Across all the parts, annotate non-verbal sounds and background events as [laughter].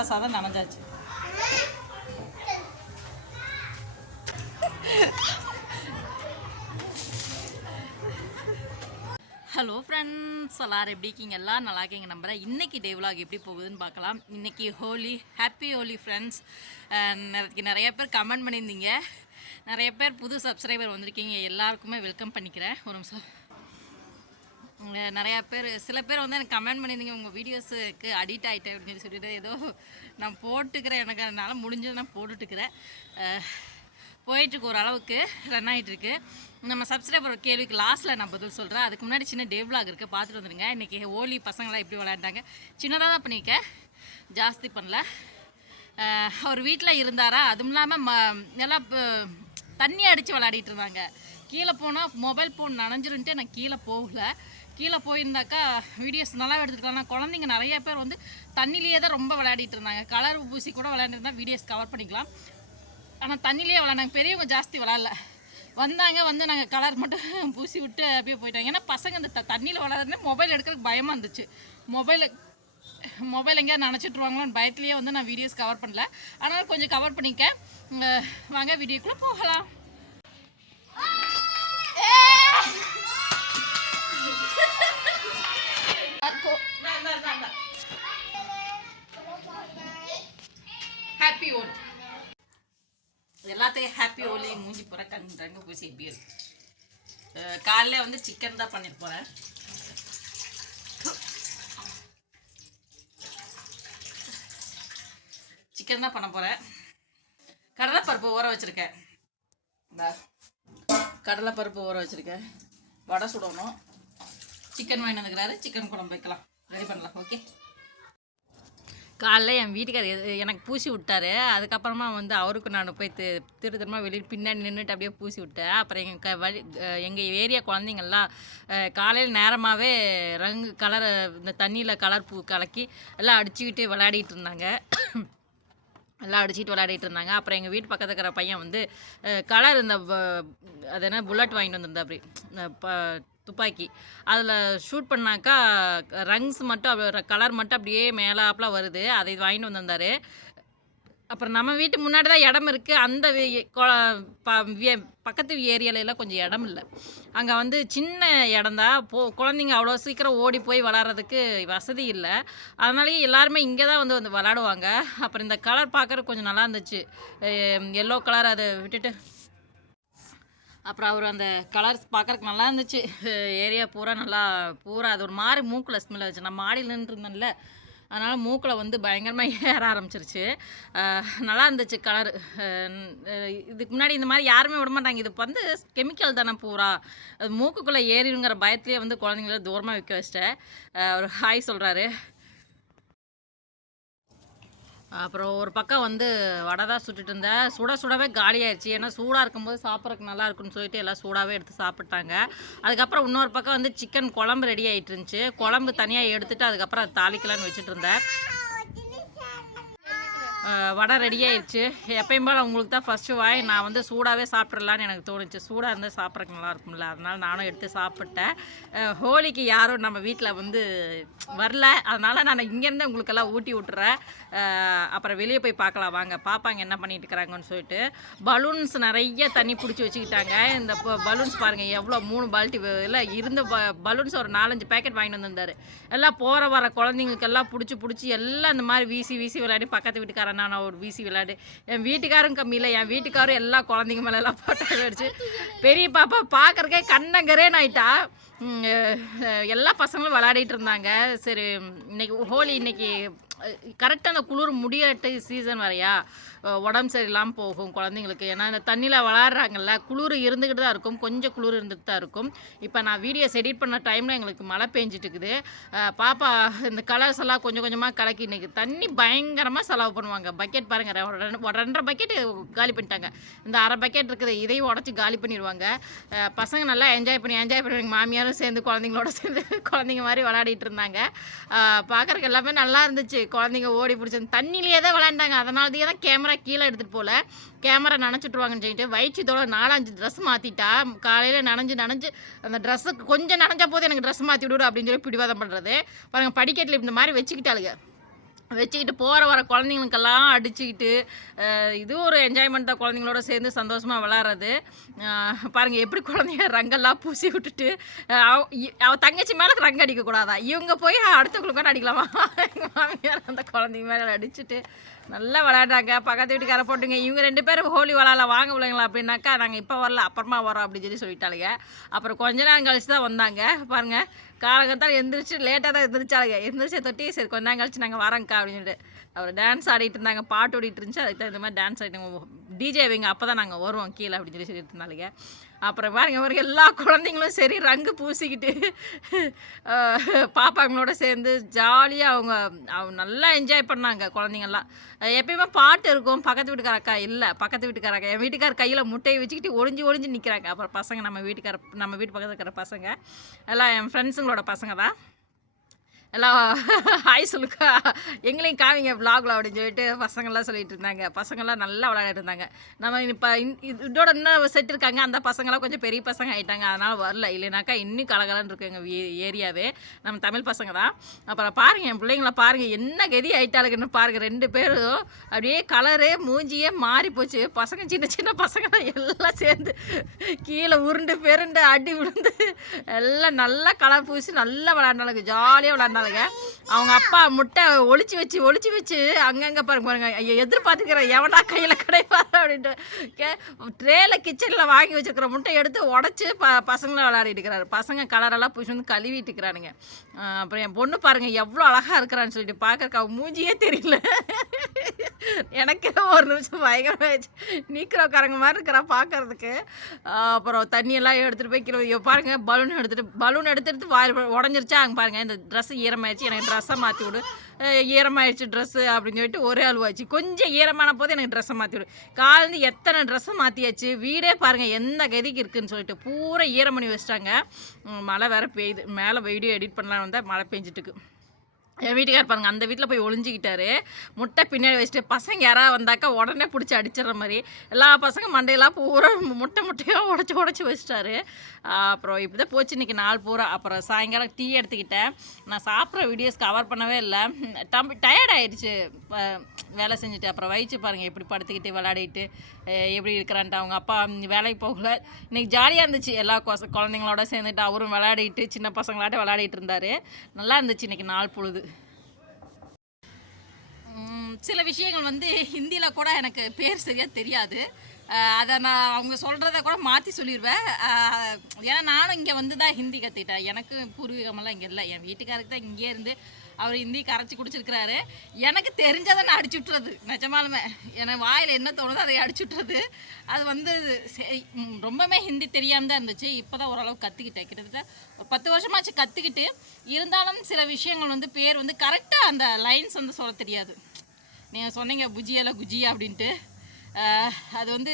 சத சத நனைஞ்சாச்சு. Hello friends எல்லாரும் எப்படி இருக்கீங்க? எல்லாம் நல்லா இருக்கீங்க நம்புறேன். இன்னைக்கு டே விலாக் எப்படி போகுதுன்னு பார்க்கலாம். இன்னைக்கு ஹோலி ஹாப்பி ஹோலி ஃப்ரெண்ட்ஸ் நிறைய பேர் கமெண்ட் பண்ணியிருந்தீங்க. நிறைய பேர் புது சப்ஸ்கிரைபர் வந்திருக்கீங்க. எல்லாருக்குமே வெல்கம் பண்ணிக்கிறேன். ஒரு நிமிஷம். நிறையா பேர் சில பேர் வந்து எனக்கு கமெண்ட் பண்ணியிருந்தீங்க உங்கள் வீடியோஸுக்கு அடிக்ட் ஆகிட்டேன் அப்படின்னு சொல்லி சொல்லிட்டு ஏதோ நான் போட்டுக்கிறேன். எனக்கு அதனால் முடிஞ்சது நான் போட்டுட்டுக்கிறேன். போயிட்டுருக்கு போயிட்டுருக்கு ஓரளவுக்கு ரன் ஆகிட்டுருக்கு நம்ம சப்ஸ்கிரைபர் கேள்விக்கு லாஸ்ட்டில் நான் பதில் சொல்கிறேன் அதுக்கு முன்னாடி சின்ன டே இருக்குது பார்த்துட்டு வந்துடுங்க இன்றைக்கி ஹோலி பசங்களாம் எப்படி விளையாண்டாங்க? சின்னதாக தான் பண்ணியிருக்கேன். ஜாஸ்தி பண்ணல. அவர் வீட்டில் இருந்தாரா? அதுவும் இல்லாமல் ம எல்லாம் தண்ணி அடித்து விளையாடிட்டு இருந்தாங்க. கீழே போனால் மொபைல் ஃபோன் நனைஞ்சிருன்ட்டு நான் கீழே போகல. கீழே போயிருந்தாக்கா வீடியோஸ் நல்லா எடுத்துருக்கலாம். குழந்தைங்க நிறைய பேர் வந்து தண்ணிலேயே தான் ரொம்ப விளையாடிட்டு இருந்தாங்க. கலர் பூசி கூட விளையாண்டுருந்தா வீடியோஸ் கவர் பண்ணிக்கலாம். ஆனால் தண்ணிலேயே விளையாண்டாங்க. பெரியவங்க ஜாஸ்தி விளாட்ல வந்தாங்க வந்து நாங்கள் கலர் மட்டும் [laughs] பூசி விட்டு அப்படியே போயிட்டாங்க. ஏன்னா பசங்க அந்த த தண்ணியில் விளாட்றதுனே மொபைல் எடுக்கிறதுக்கு பயமாக இருந்துச்சு. மொபைல் மொபைல் எங்கேயாவது நினச்சிட்ருவாங்களோன்னு பயத்துலேயே வந்து நான் வீடியோஸ் கவர் பண்ணல. அதனால் கொஞ்சம் கவர் பண்ணிக்க வாங்க வீடியோக்குள்ளே போகலாம். ஹாப்பி ஓல் எல்லாத்தையும் ஹாப்பி ஓலி மூஞ்சி போகிற கண்றாங்க பூசி எப்படி இருக்கு. காலைல வந்து சிக்கன் தான் பண்ணிட்டு போகிறேன் சிக்கன் தான் பண்ண போகிறேன் கடலைப்பருப்பு ஊற வச்சுருக்கேன். இந்த கடலைப்பருப்பு ஊற வச்சுருக்கேன். வடை சுடணும். சிக்கன் வாங்கிட்டு வந்துக்கிறாரு. சிக்கன் குழம்பு வைக்கலாம். ரெடி பண்ணலாம். ஓகே காலைல என் வீட்டுக்கார் எது- எனக்கு பூசி விட்டாரு. அதுக்கப்புறமா வந்து அவருக்கு நான் போய் திரு திரும்ப வெளியில் பின்னாடி நின்றுட்டு அப்படியே பூசி விட்டேன். அப்புறம் எங்கள் க வழி எங்கள் ஏரியா குழந்தைங்கள்லாம் காலையில் நேரமாகவே ரங்கு கலர் இந்த தண்ணியில் கலர் பூ கலக்கி எல்லாம் அடிச்சுக்கிட்டு விளையாடிட்டு இருந்தாங்க. எல்லாம் அடிச்சுட்டு விளையாடிட்டு இருந்தாங்க. அப்புறம் எங்கள் வீட்டு பக்கத்தில் இருக்கிற பையன் வந்து கலர் இந்த வ- அது என்ன புல்லட் வாங்கிட்டு வந்திருந்தா அப்படி ப- துப்பாக்கி. அதில் ஷூட் பண்ணாக்கா ரங்ஸ் மட்டும் கலர் மட்டும் அப்படியே மேலாப்பில் வருது. அதை வாங்கிட்டு வந்திருந்தாரு. அப்புறம் நம்ம வீட்டு முன்னாடி தான் இடம் இருக்குது அந்த கொ- ப- பக்கத்து ஏரியாலெல்லாம் கொஞ்சம் இடம் இல்லை. அங்கே வந்து சின்ன இடம்தான் போ குழந்தைங்க அவ்வளோ சீக்கிரம் ஓடி போய் விளாட்றதுக்கு வசதி இல்லை. அதனாலேயே எல்லாருமே இங்கே தான் வந்து வந்து விளாடுவாங்க. அப்புறம் இந்த கலர் பார்க்குறதுக்கு கொஞ்சம் நல்லா இருந்துச்சு. எல்லோ கலர் அதை விட்டுட்டு அப்புறம் அவர் அந்த கலர்ஸ் பார்க்கறக்கு நல்லா இருந்துச்சு. [laughs] ஏரியா பூரா நல்லா பூரா அது ஒரு மாதிரி மூக்கில் ஸ்மெல் வச்சு நான் மாடியில் நின்றுருந்தேன்ல. அதனால் மூக்கில் வந்து பயங்கரமாக [laughs] ஏற ஆரம்பிச்சிருச்சு. நல்லா இருந்துச்சு கலர் இதுக்கு முன்னாடி இந்த மாதிரி யாருமே விட மாட்டாங்க. இது வந்து கெமிக்கல் தானே பூரா. அது மூக்குக்குள்ளே ஏறிடுங்கிற பயத்துலேயே வந்து குழந்தைங்கள தூரமாக விற்க வச்சிட்டேன். அவர் ஹாய் சொல்கிறாரு அப்புறம் ஒரு பக்கம் வந்து வடை தான் சுட்டுட்டு இருந்தேன். சுட சுடவே காலியாயிருச்சு. ஏன்னா சூடாக இருக்கும்போது சாப்பிட்றதுக்கு நல்லா இருக்குன்னு சொல்லிட்டு எல்லாம் சூடாகவே எடுத்து சாப்பிட்டாங்க. அதுக்கப்புறம் இன்னொரு பக்கம் வந்து சிக்கன் குழம்பு ரெடி ஆகிட்டு இருந்துச்சு. குழம்பு தனியாக எடுத்துட்டு அதுக்கப்புறம் அது தாளிக்கலான்னு வச்சுட்டு இருந்தேன். வடை ரெடி ஆயிடுச்சு எப்பயும் போல் உங்களுக்கு தான் ஃபஸ்ட்டு வாய். நான் வந்து சூடாகவே சாப்பிட்றலான்னு எனக்கு தோணுச்சு. சூடாக இருந்தால் சாப்பிட்றதுக்கு நல்லா இருக்கும்ல. அதனால் நானும் எடுத்து சாப்பிட்டேன். ஹோலிக்கு யாரும் நம்ம வீட்டில் வந்து வரல. அதனால் நான் இங்கேருந்து உங்களுக்கெல்லாம் ஊட்டி விட்டுறேன். அப்புறம் வெளியே போய் பார்க்கலாம். வாங்க. பாப்பாங்க என்ன பண்ணிட்டு இருக்கிறாங்கன்னு சொல்லிட்டு பலூன்ஸ் நிறைய தண்ணி பிடிச்சி வச்சுக்கிட்டாங்க. இந்த பலூன்ஸ் பாருங்கள் எவ்வளோ மூணு பால்ட்டி இல்லை இருந்த பலூன்ஸ் ஒரு நாலஞ்சு பேக்கெட் வாங்கிட்டு வந்திருந்தார். எல்லாம் போகிற வர குழந்தைங்களுக்கெல்லாம் பிடிச்சி பிடிச்சி எல்லாம் இந்த மாதிரி வீசி வீசி விளையாடி பக்கத்து வீட்டுக்காரன் நான் ஒரு வீசி விளையாடு என் வீட்டுக்காரும் கம்மி இல்லை. என் வீட்டுக்காரும் எல்லா குழந்தைங்க மேலே எல்லாம் போட்டோ அடிச்சு பெரிய பாப்பா பார்க்கறக்கே கண்ணங்கரேன்னு ஆயிட்டா. எல்லா பசங்களும் விளையாடிட்டு இருந்தாங்க. சரி இன்னைக்கு ஹோலி இன்னைக்கு கரெக்டாக அந்த குளிர் முடியட்டு சீசன் வரையா? உடம்பு சரியில்லாமல் போகும் குழந்தைங்களுக்கு. ஏன்னா இந்த தண்ணியில் விளாட்றாங்கல்ல குளிர் இருந்துக்கிட்டு தான் இருக்கும். கொஞ்சம் குளிர் இருந்துட்டு தான் இருக்கும். இப்போ நான் வீடியோஸ் எடிட் பண்ண டைமில் எங்களுக்கு மழை பெஞ்சிட்டு இருக்குது பாப்பா இந்த கலர்ஸ் எல்லாம் கொஞ்சம் கொஞ்சமாக கலக்கி இன்னைக்கு தண்ணி பயங்கரமாக செலவு பண்ணுவாங்க. பக்கெட் பாருங்கள் ஒரு ரெண்டரை பக்கெட் காலி பண்ணிட்டாங்க. இந்த அரை பக்கெட் இருக்குது இதையும் உடச்சி காலி பண்ணிடுவாங்க. பசங்க நல்லா என்ஜாய் பண்ணி என்ஜாய் பண்ணி எங்கள் மாமியாரும் சேர்ந்து குழந்தைங்களோட சேர்ந்து [laughs] குழந்தைங்க மாதிரி விளையாடிட்டு இருந்தாங்க. பார்க்குறக்கு எல்லாமே நல்லா இருந்துச்சு. குழந்தைங்க ஓடி பிடிச்சி தண்ணியிலேயே தான் விளையாண்டாங்க. அதனால தான் கேமரா கேமரா கீழே எடுத்துகிட்டு போகல கேமரா நனைச்சிட்ருவாங்கன்னு சொல்லிட்டு வயிற்றுத்தோட நாலஞ்சு ட்ரெஸ் மாற்றிட்டா காலையில் நனைஞ்சு நனைஞ்சு அந்த ட்ரெஸ்ஸு கொஞ்சம் நனைஞ்சா போது எனக்கு ட்ரெஸ் மாற்றி விடு அப்படின்னு சொல்லி பிடிவாதம் பண்ணுறது பாருங்கள் படிக்கட்டில் இந்த மாதிரி வச்சுக்கிட்டாளுங்க. வச்சுக்கிட்டு போகிற வர குழந்தைங்களுக்கெல்லாம் அடிச்சுக்கிட்டு இது ஒரு என்ஜாய்மெண்ட் தான் குழந்தைங்களோட சேர்ந்து சந்தோஷமாக விளாட்றது. பாருங்கள் எப்படி குழந்தைங்க ரங்கெல்லாம் பூசி விட்டுட்டு அவ இ- தங்கச்சி மேலே ரங்க அடிக்கக்கூடாதா இவங்க போய் அடுத்தவங்களுக்கு அடிக்கலாமா? எங்கள் மாமியார் அந்த குழந்தைங்க மேலே அடிச்சுட்டு நல்லா விளையாடுறாங்க பக்கத்து வீட்டுக்கார போட்டுங்க இவங்க ரெண்டு பேரும் ஹோலி விளாட வாங்க பிள்ளைங்களா? அப்படின்னாக்கா நாங்கள் இப்போ வரல அப்புறமா வரோம் அப்படின்னு சொல்லி சொல்லிட்டாளுங்க. அப்புறம் கொஞ்ச நேரம் கழிச்சு தான் வந்தாங்க. பாருங்கள் காலகத்தால் எந்திரிச்சு லேட்டாக தான் எந்திரிச்சாளுங்க. எந்திரிச்ச தொட்டி சரி கொஞ்ச நேரம் கழிச்சு நாங்கள் வரோங்க்கா அப்படின்னு சொல்லிட்டு. அவர் டான்ஸ் ஆடிட்டு இருந்தாங்க பாட்டு ஓடிட்டு இருந்துச்சு. அதுக்கு தகுந்த மாதிரி டான்ஸ் ஆடிட்டு டிஜே வைங்க அப்போ தான் நாங்கள் வருவோம் கீழே அப்படின்னு சொல்லி சொல்லிட்டு அப்புறம் பாருங்க ஒரு எல்லா குழந்தைங்களும் சரி ரங்கு பூசிக்கிட்டு பாப்பாங்களோட சேர்ந்து ஜாலியாக அவங்க அவங்க நல்லா என்ஜாய் பண்ணாங்க குழந்தைங்கள்லாம். எப்பயுமே பாட்டு இருக்கும் பக்கத்து வீட்டுக்கார அக்கா இல்லை பக்கத்து வீட்டுக்கார அக்கா என் வீட்டுக்கார கையில் முட்டையை வச்சுக்கிட்டு ஒளிஞ்சு ஒளிஞ்சு நிற்கிறாங்க அப்புறம் பசங்க நம்ம வீட்டுக்கார நம்ம வீட்டு பக்கத்தில் இருக்கிற பசங்க. எல்லாம் என் ஃப்ரெண்ட்ஸுங்களோட பசங்க தான் எல்லாம் [laughs] ஹாய் சொல்லுக்கா எங்களையும் காமிங்க vlogல அப்படின்னு சொல்லிட்டு பசங்கள்லாம் சொல்லிட்டு இருந்தாங்க. பசங்கள்லாம் நல்லா விளையாடிட்டு இருந்தாங்க. நம்ம இப்போ இதோட இன்னும் செட் இருக்காங்க. அந்த பசங்களாம் கொஞ்சம் பெரிய பசங்க ஆயிட்டாங்க. அதனால் வரல. இல்லைனாக்கா இன்னும் கலகலன்னு இருக்கு எங்கள் ஏரியாவே. நம்ம தமிழ் பசங்க தான். அப்புறம் பாருங்கள் என் பிள்ளைங்கள பாருங்கள் என்ன கதி ஆயிட்டாளுக்குன்னு பாருங்க. ரெண்டு பேரும் அப்படியே கலரு மூஞ்சியே மாறி போச்சு. பசங்க சின்ன சின்ன பசங்க தான் எல்லாம் சேர்ந்து கீழே உருண்டு பெருண்டு அடி விழுந்து எல்லாம் நல்லா கலர் பூசி நல்லா விளாண்டாளுங்க ஜாலியாக விளாண்டாளுங்க அவங்க அப்பா முட்டை ஒளிச்சு வச்சு ஒளிச்சு வச்சு அங்கங்கே பாருங்க பாருங்க. ஐயோ எதிர்பார்த்துக்கிறேன். எவனா கையில் கிடைப்பாரு அப்படின்ட்டு. கே ட்ரேல கிச்சனில் வாங்கி வச்சிருக்கிற முட்டை எடுத்து உடச்சி ப பசங்களை விளையாடிட்டு இருக்கிறாரு. பசங்க கலரெல்லாம் பிடிச்சி வந்து கழுவிட்டுக்கிறானுங்க அப்புறம் என் பொண்ணு பாருங்க எவ்வளோ அழகாக இருக்கிறான்னு சொல்லிட்டு பார்க்கறக்கு அவன் மூஞ்சியே தெரியல. எனக்கே ஒரு நிமிஷம் பயங்கரமாகிடுச்சு நீக்கிறோக்காரங்க மாதிரி இருக்கிறா பார்க்கறதுக்கு அப்புறம் தண்ணியெல்லாம் எடுத்துகிட்டு போய் கிலோ பாருங்க பலூன் எடுத்துகிட்டு பலூன் எடுத்து எடுத்து வாரி உடஞ்சிருச்சா? அங்கே பாருங்க இந்த ட்ரெஸ்ஸு ஈரமாயிடுச்சு எனக்கு ட்ரெஸ்ஸை மாற்றி விடு. ஈரமாயிடுச்சு ட்ரெஸ்ஸு அப்படின்னு சொல்லிட்டு ஒரே அழுவாச்சு கொஞ்சம் ஈரமான போது எனக்கு ட்ரெஸ்ஸை மாற்றி விடு. காலேருந்து எத்தனை ட்ரெஸ்ஸை மாற்றியாச்சு வீடே பாருங்கள் எந்த கதிக்கு இருக்குதுன்னு சொல்லிட்டு பூரா ஈரம் பண்ணி வச்சிட்டாங்க மழை வேறு பெய்யுது. மேலே வீடியோ எடிட் பண்ணலாம் வந்தால் மழை பெஞ்சிட்டுக்கு. என் வீட்டுக்கார் பாருங்க அந்த வீட்டில் போய் ஒளிஞ்சிக்கிட்டாரு. முட்டை பின்னாடி வச்சுட்டு பசங்க யாராவது வந்தாக்கா உடனே பிடிச்சி அடிச்சிடுற மாதிரி. எல்லா பசங்க மண்டையெல்லாம் பூரா முட்டை முட்டையாக உடச்சி உடச்சி வச்சிட்டாரு. அப்புறம் இப்படி தான் போச்சு இன்றைக்கி நாள் பூரா. அப்புறம் சாயங்காலம் டீ எடுத்துக்கிட்டேன். நான் சாப்பிட்ற வீடியோஸ் கவர் பண்ணவே இல்லை. டம் டயர்ட் ஆயிடுச்சு. ப- வேலை செஞ்சுட்டு. அப்புறம் வயிற்று பாருங்கள் எப்படி படுத்துக்கிட்டு விளையாடிட்டு எப்படி இருக்கிறான்ட்டு. அவங்க அப்பா வேலைக்கு போகல. இன்னைக்கு ஜாலியாக இருந்துச்சு. எல்லா குழந்தைங்களோட சேர்ந்துட்டு அவரும் விளையாடிட்டு சின்ன பசங்களாட்ட விளையாடிட்டு இருந்தார். நல்லா இருந்துச்சு இன்றைக்கி நாள் பொழுது. சில விஷயங்கள் வந்து ஹிந்தியில் கூட எனக்கு பேர் சரியாக தெரியாது. அதை நான் அவங்க சொல்கிறத கூட மாற்றி சொல்லிடுவேன் ஏன்னா நானும் இங்கே வந்து தான் ஹிந்தி கற்றுக்கிட்டேன் எனக்கு பூர்வீகமெல்லாம் இங்கே இல்லை. என் வீட்டுக்காருக்கு தான் இங்கே இருந்து அவர் ஹிந்தி கரைச்சி குடிச்சிருக்கிறாரு. எனக்கு தெரிஞ்சதை நான் அடிச்சு விட்டுறது நிஜமாலுமே. எனக்கு வாயில் என்ன தோணுதோ அதை அடிச்சு விட்டுறது. அது வந்து சரி, ரொம்பவே ஹிந்தி தெரியாமல் தான் இருந்துச்சு. இப்போ தான் ஓரளவு கற்றுக்கிட்டேன் கிட்டத்தட்ட ஒரு பத்து வருஷமாச்சு கற்றுக்கிட்டு இருந்தாலும் சில விஷயங்கள் வந்து பேர் வந்து கரெக்டாக அந்த லைன்ஸ் வந்து சொல்ல தெரியாது. நீங்கள் சொன்னீங்க புஜியால குஜியா அப்படின்ட்டு. அது வந்து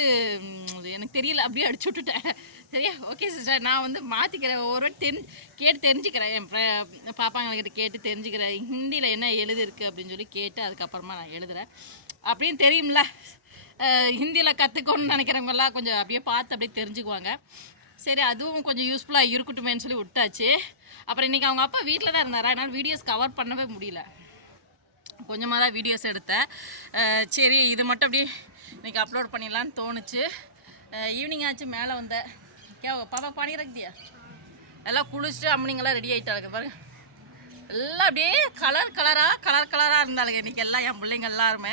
எனக்கு தெரியல அப்படியே அடிச்சு விட்டுட்டேன். சரியா? Okay sister. நான் வந்து மாற்றிக்கிறேன் ஒரு வாட்டி தெரிஞ்சு கேட்டு தெரிஞ்சுக்கிறேன். என் ஃப்ர- பாப்பாங்கக்கிட்ட கேட்டு தெரிஞ்சுக்கிறேன். ஹிந்தியில் என்ன எழுதிருக்கு அப்படின்னு சொல்லி கேட்டு அதுக்கப்புறமா நான் எழுதுகிறேன் அப்படின்னு தெரியும்ல. ஹிந்தியில் கற்றுக்கணும்னு நினைக்கிறவங்கெல்லாம் கொஞ்சம் அப்படியே பார்த்து அப்படியே தெரிஞ்சுக்குவாங்க. சரி அதுவும் கொஞ்சம் யூஸ்ஃபுல்லாக இருக்கட்டுமேன்னு சொல்லி விட்டாச்சு. அப்புறம் இன்றைக்கி அவங்க அப்பா வீட்டில் தான் இருந்தாரா? என்னால் வீடியோஸ் கவர் பண்ணவே முடியல. கொஞ்சமாக தான் வீடியோஸ் எடுத்தேன் சரி இது மட்டும் அப்படியே இன்றைக்கி அப்லோட் பண்ணிடலான்னு தோணுச்சு. ஈவினிங் ஆச்சு மேலே வந்தேன் கே பாப்பா பாடி ரக்தியா எல்லாம் குளிச்சுட்டு அம்மனிங்கெல்லாம் ரெடி ஆகிட்டாங்க பாருங்க எல்லாம் அப்படியே கலர் கலராக கலர் கலராக இருந்தாளுங்க இன்றைக்கி எல்லாம் என் பிள்ளைங்க எல்லாருமே.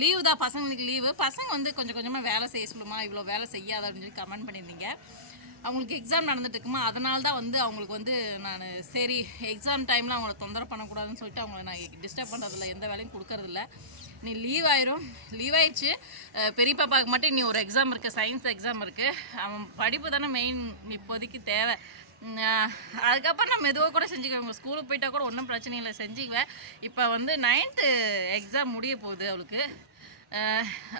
லீவு தான் பசங்களுக்கு லீவு பசங்க வந்து கொஞ்சம் கொஞ்சமாக வேலை செய்ய சொல்லுமா? இவ்வளோ வேலை செய்யாத அப்படின்னு சொல்லி கமெண்ட் பண்ணியிருந்தீங்க. அவங்களுக்கு எக்ஸாம் நடந்துட்டு இருக்குமா அதனால தான் வந்து அவங்களுக்கு வந்து நான் சரி எக்ஸாம் டைமில் அவங்கள தொந்தரவு பண்ணக்கூடாதுன்னு சொல்லிட்டு அவங்கள நான் டிஸ்டர்ப் பண்ணுறதில்ல எந்த வேலையும் கொடுக்கறதில்ல. நீ லீவ் ஆயிரும். லீவ் ஆயிடுச்சு. பெரிய பாப்பாவுக்கு மட்டும் இனி ஒரு எக்ஸாம் இருக்குது சயின்ஸ் எக்ஸாம் இருக்குது அவன் படிப்பு தானே மெயின் இப்போதைக்கு தேவை. அதுக்கப்புறம் நான் மெதுவாக கூட செஞ்சுக்குவேன். ஸ்கூலுக்கு போயிட்டா கூட ஒன்றும் பிரச்சனை இல்லை செஞ்சுக்குவேன். இப்போ வந்து நைன்த்து எக்ஸாம் முடிய போகுது அவளுக்கு.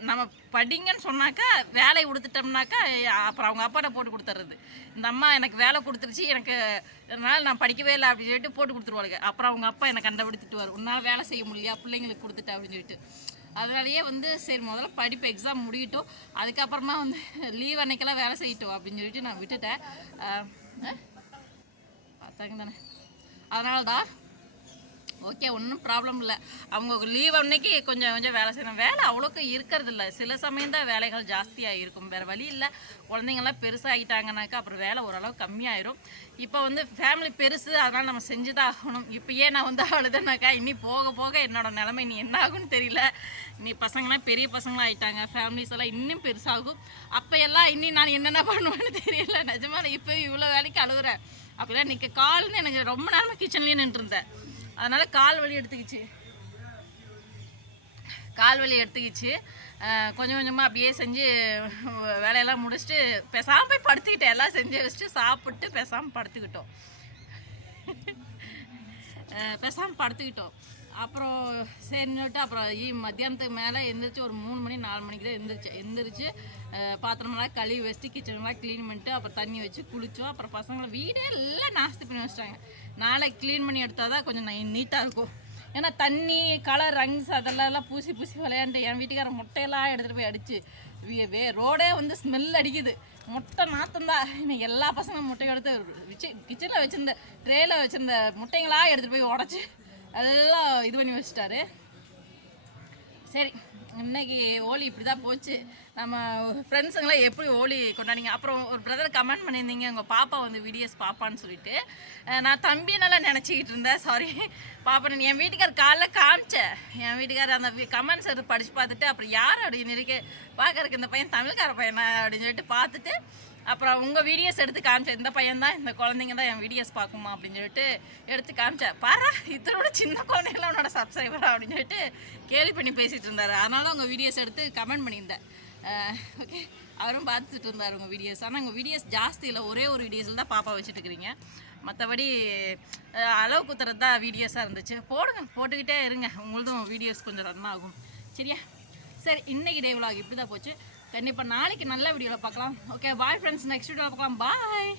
நம்ம படிங்கன்னு சொன்னாக்கா வேலையை கொடுத்துட்டோம்னாக்கா அப்புறம் அவங்க அப்பாட்ட போட்டு கொடுத்துட்றது இந்த அம்மா எனக்கு வேலை கொடுத்துருச்சு எனக்கு அதனால் நான் படிக்கவே இல்லை அப்படின்னு சொல்லிட்டு போட்டு கொடுத்துருவாளுங்க. அப்புறம் அவங்க அப்பா என்னை கண்டுபிடித்துட்டு வரும் உன்னால் வேலை செய்ய முடியலையா? பிள்ளைங்களுக்கு கொடுத்துட்டேன் அப்படின்னு சொல்லிட்டு. அதனாலயே வந்து சரி முதல்ல படிப்பு எக்ஸாம் முடியட்டும். அதுக்கப்புறமா வந்து லீவ் அன்னைக்கெல்லாம் வேலை செய்யட்டும் அப்படின்னு சொல்லிட்டு நான் விட்டுட்டேன். பார்த்தாங்க தானே அதனால தான் ஓகே ஒன்றும் ப்ராப்ளம் இல்லை. அவங்க லீவ் அன்னைக்கு கொஞ்சம் கொஞ்சம் வேலை செய்யணும். வேலை அவ்வளோக்கு இருக்கிறது இல்லை. சில சமயம் தான் வேலைகள் ஜாஸ்தியாக இருக்கும். வேறு வழி இல்லை. குழந்தைங்கள்லாம் பெருசாகிட்டாங்கனாக்கா அப்புறம் வேலை ஓரளவு கம்மியாயிரும். இப்போ வந்து ஃபேமிலி பெருசு அதனால் நம்ம செஞ்சு தான் ஆகணும் இப்போயே நான் வந்து அழுதுனாக்கா இனி போக போக என்னோட நிலைமை நீ என்ன ஆகும்னு தெரியல. நீ பசங்களாம் பெரிய பசங்களாம் ஆயிட்டாங்க. ஃபேமிலிஸ் எல்லாம் இன்னும் பெருசாகும். அப்போ எல்லாம் இனி நான் என்னென்ன பண்ணுவேன்னு தெரியல. நிஜமா இப்போ இவ்வளோ வேலைக்கு அழுகுறேன். அப்படிலாம் நிற்க கால்னு எனக்கு ரொம்ப நேரமாக கிச்சன்லேயே நின்றுருந்தேன். அதனால் கால் வலி எடுத்துக்கிச்சு. கால் வலி எடுத்துக்கிச்சு. கொஞ்சம் கொஞ்சமாக அப்படியே செஞ்சு வேலையெல்லாம் முடிச்சுட்டு பெசாமல் போய் படுத்துக்கிட்டேன். எல்லாம் செஞ்சு வச்சுட்டு சாப்பிட்டு பெசாமல் படுத்துக்கிட்டோம். பெசாமல் படுத்துக்கிட்டோம். அப்புறம் சரின்னுட்டு அப்புறம் ஈ மத்தியானத்துக்கு மேலே எந்திரிச்சு ஒரு மூணு மணி நாலு மணிக்கு தான் எந்திரிச்சு எந்திரிச்சு பாத்திரமெல்லாம் கழுவி வச்சுட்டு கிச்சன்லாம் க்ளீன் பண்ணிட்டு அப்புறம் தண்ணி வச்சு குளித்தோம் அப்புறம் பசங்களை வீடே எல்லாம் நாஸ்தி பண்ணி வச்சிட்டாங்க. நாளைக்கு க்ளீன் பண்ணி எடுத்தால் தான் கொஞ்சம் நீட்டாக இருக்கும். ஏன்னா தண்ணி கலர் ரங்ஸ் அதெல்லாம் எல்லாம் பூசி பூசி விளையாண்டு என் வீட்டுக்காரன் முட்டையெல்லாம் எடுத்துகிட்டு போய் அடிச்சு. வே- வே ரோடே வந்து ஸ்மெல் அடிக்குது. முட்டை நாத்தந்தான் இன்னைக்கு எல்லா பசங்களும் முட்டையை எடுத்து வச்சு கிச்சனில் வச்சுருந்த ட்ரேயில் வச்சுருந்த முட்டைங்களாக எடுத்துகிட்டு போய் உடச்சி எல்லாம் இது பண்ணி வச்சுட்டாரு. சரி. இன்னைக்கு ஹோலி இப்படி தான் போச்சு. நம்ம ஃப்ரெண்ட்ஸுங்களாம் எப்படி ஹோலி கொண்டாடிங்க? அப்புறம் ஒரு பிரதர் கமெண்ட் பண்ணியிருந்தீங்க உங்கள் பாப்பா வந்து வீடியோஸ் பாப்பான்னு சொல்லிட்டு. நான் தம்பினெல்லாம் நினச்சிக்கிட்டு இருந்தேன் சாரி பாப்பா என் வீட்டுக்கார் காலைல காமிச்சேன் என் வீட்டுக்கார் அந்த கமெண்ட்ஸ் எடுத்து படித்து பார்த்துட்டு அப்புறம் யார் அப்படின்னு இருக்கு பார்க்கறதுக்கு இந்த பையன் தமிழ்கார பையனா அப்படின்னு சொல்லிட்டு பார்த்துட்டு அப்புறம் உங்கள் வீடியோஸ் எடுத்து காமிச்சேன் இந்த பையன் தான் இந்த குழந்தைங்க தான் என் வீடியோஸ் பார்க்குமா அப்படின்னு சொல்லிட்டு எடுத்து காமிச்சேன் பாரா இதனோட சின்ன குழந்தைங்களாம் உன்னோட சப்ஸ்கிரைபரா அப்படின்னு சொல்லிட்டு கேலி பண்ணி பேசிகிட்டு இருந்தார். அதனால உங்கள் வீடியோஸ் எடுத்து கமெண்ட் பண்ணியிருந்தேன். ஓகே அவரும் பார்த்துட்டு இருந்தார் உங்கள் வீடியோஸ் ஆனால் உங்கள் வீடியோஸ் ஜாஸ்தி இல்லை. ஒரே ஒரு வீடியோஸில் தான் பாப்பா வச்சுட்டு இருக்கிறீங்க. மற்றபடி அளவு குத்துறது தான் வீடியோஸாக இருந்துச்சு. போடுங்க போட்டுக்கிட்டே இருங்க. உங்களதும் வீடியோஸ் கொஞ்சம் ரன் ஆகும். சரியா? சரி இன்னைக்கு டே விலாக் இப்படி தான் போச்சு. கண்டிப்பாக நாளைக்கு நல்ல வீடியோவில் பார்க்கலாம். ஓகே பாய் ஃப்ரெண்ட்ஸ் நெக்ஸ்ட் வீடியோவில் பார்க்கலாம். பாய்